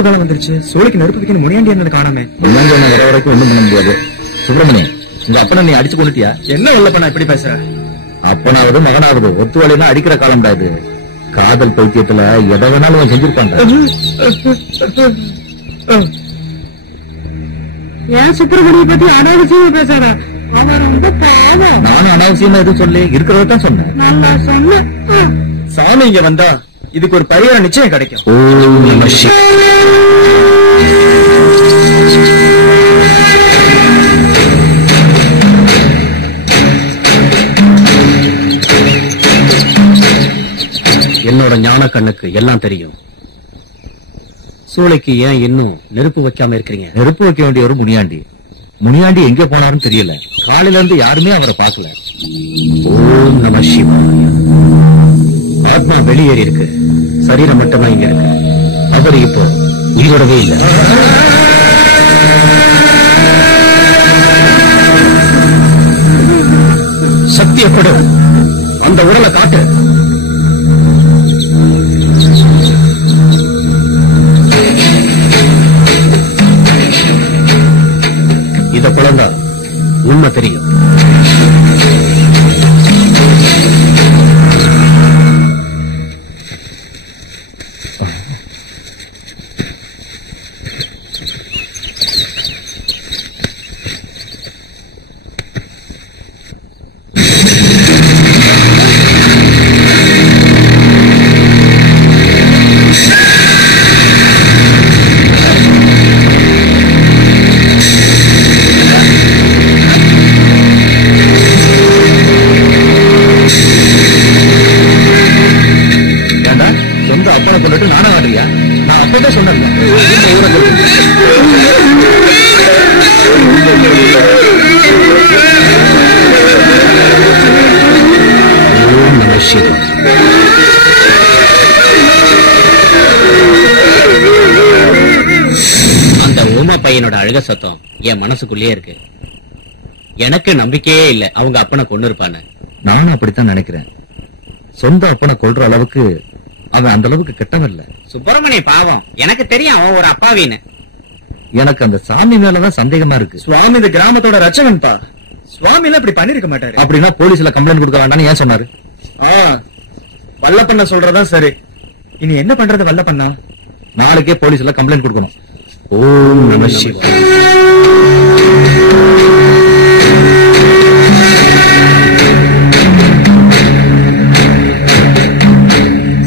ராவு காலம் வந்துருச்சு. சோழிக்கு நெருப்பு வைக்கணும். முனியாண்டி என்ன காணாம? முனியாண்டி என்ன வர வரைக்கும் ஒண்ணும் பண்ண முடியாது. சுப்பிரமணியம், உங்க அப்பனை நீ அடிச்சு கொண்டுட்டியா? என்ன வெள்ளப்பண்ணா இப்படி பேசுற? அப்பனாவது மகனாவது ஒத்து வேலைனா அடிக்கிற காலம்டா இது. காதல் பைத்தியத்துல எதை வேணாலும் செஞ்சிருப்பாங்க. ஏன் சுப்பிரமணிய பத்தி அனாவசியமா பேசாத? அவன் ரொம்ப பாவம். நானும் அனாவசியமா எதுவும் சொல்லி இருக்கிறதான் சொன்னேன். நல்லா சொன்ன. சாமி இங்க வந்தா இதுக்கு ஒரு பரிகாரம் நிச்சயம் கிடைக்கும். ஓம் நம சிவாய. என்னோட ஞான கண்ணுக்கு எல்லாம் தெரியும். சூளைக்கு ஏன் இன்னும் நெருப்பு வைக்காம இருக்கிறீங்க? நெருப்பு வைக்க வேண்டிய ஒரு முனியாண்டி. முனியாண்டி எங்க போனாருன்னு தெரியல. காலையில இருந்து யாருமே அவரை பார்க்கல. ஓம் நம சிவாய. ஆத்மா வெளியேறி இருக்கு, சரீரம் மட்டும்தான் இங்க இருக்கு. அவர் இப்போ உயிரோடவே இல்லை. சத்தியப்படும் அந்த உடலை காட்டு. இத குழந்தா உண்மை தெரியும். நானும் ஆடுறியா? நான் அப்பதான் சொன்னேன். அந்த ஊமா பையனோட அழுக சத்தம் என் மனசுக்குள்ளேயே இருக்கு. எனக்கு நம்பிக்கையே இல்ல அவங்க அப்பனை கொண்டு இருப்பான்னு. நானும் அப்படித்தான் நினைக்கிறேன். சொந்த அப்பனை கொல்ற அளவுக்கு அவன் அந்த அளவுக்கு கெட்டவன் இல்ல. சுப்பிரமணிய பாவம், எனக்கு தெரியும் அவன் ஒரு அப்பாவின்னு. எனக்கு அந்த சாமி மேலதான் சந்தேகமா இருக்கு. சுவாமி இந்த கிராமத்தோட ரட்சகன் பா. சுவாமி எல்லாம் இப்படி பண்ணிருக்க மாட்டாரு. அப்படின்னா போலீஸ்ல கம்ப்ளைண்ட் கொடுக்க வேண்டாம்னு ஏன் சொன்னாரு? வல்லப்பண்ண சொல்றதா சரி. இனி என்ன பண்றது வல்லப்பண்ணா? நாளைக்கே போலீஸ்ல கம்ப்ளைண்ட் கொடுக்கணும். ஓம் நம சிவாய.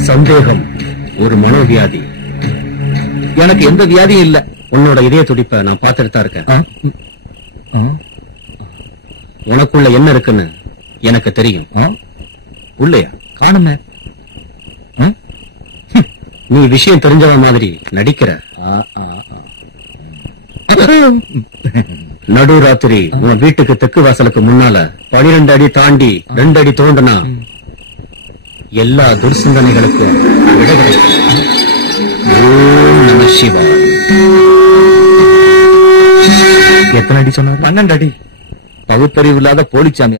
சந்தேகம் ஒரு மனோவியாதி. எனக்கு எந்த வியாதியும் இல்ல. உன்னோட இதய துடிப்பை நான் பார்த்துட்டு தான் இருக்கேன். உனக்குள்ள என்ன இருக்குன்னு எனக்கு தெரியும். உள்ளயா? காணுமே. நீ விஷயம் தெரிஞ்சவன் மாதிரி நடிக்கிற. நடு ராத்திரி உன் வீட்டுக்கு தெற்கு வாசலுக்கு முன்னால 12 அடி தாண்டி 2 அடி தோண்டனா எல்லா துர்சிந்தனைகளுக்கும் விடை கிடைக்கும். ஓம் நம சிவாய. எத்தனை அடி சொன்னார்? 12 அடி. பகுத்தறிவு இல்லாத போலிச்சாமி.